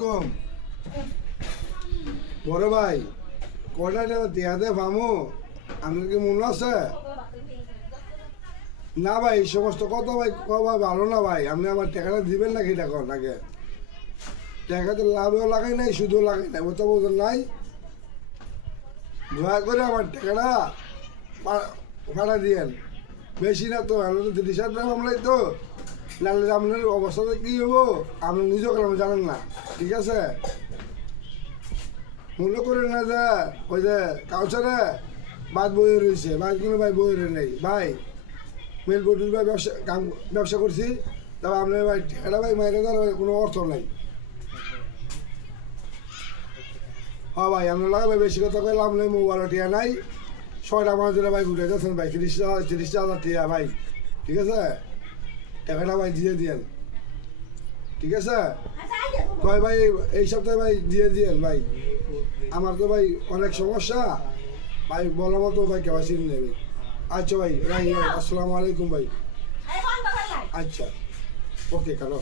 কম বড় ভাই কটা টাকা দেয়াতে পামো আপনার কি মনে আছে? না ভাই এই সমস্ত কথা ভাই ভাই ভালো না ভাই, আপনি আমার টাকাটা দিবেন নাকি? টাকা লাগে টাকা তো লাভেও লাগাই নাই, সুদও লাগাই নাই, ওটা বোঝেন নাই। দয়া করে আমার টাকাটা ভাড়া দিয়েন, বেশি না তো। আমি তো 30,000 টাকা মামলাই তো, নাহলে আপনার অবস্থাটা কী হবো আপনি নিজেও কেন জানেন না। ঠিক আছে, মনে করেন না যে ওই যে কাউচারে বাদ বইয়ে রয়েছে, বাদ কোনো ভাই বইয়ে নেই ভাই। মেল বটুর ভাই ব্যবসা করছি, তবে আপনার ভাই এটা ভাই মাইরে দেওয়ার কোনো অর্থ নাই। হ্যাঁ ভাই আপনার লাগে ভাই বেশি কথা কইলাম নাই, মোবাইল টিয়া নাই, 6টা মানুষের ভাই ঘুরে যাচ্ছেন ভাই, 30,000 টিয়া ভাই। ঠিক আছে, টাকাটা ভাই দিয়ে দিয়েন। ঠিক আছে তো ভাই এই সপ্তাহে ভাই দিয়ে দিয়েন ভাই, আমার তো ভাই অনেক সমস্যা ভাই, বলার মতো ভাই কেউ নেবে। আচ্ছা ভাই রাই ভাই, আসসালামু আলাইকুম ভাই। আচ্ছা ওকে কালো।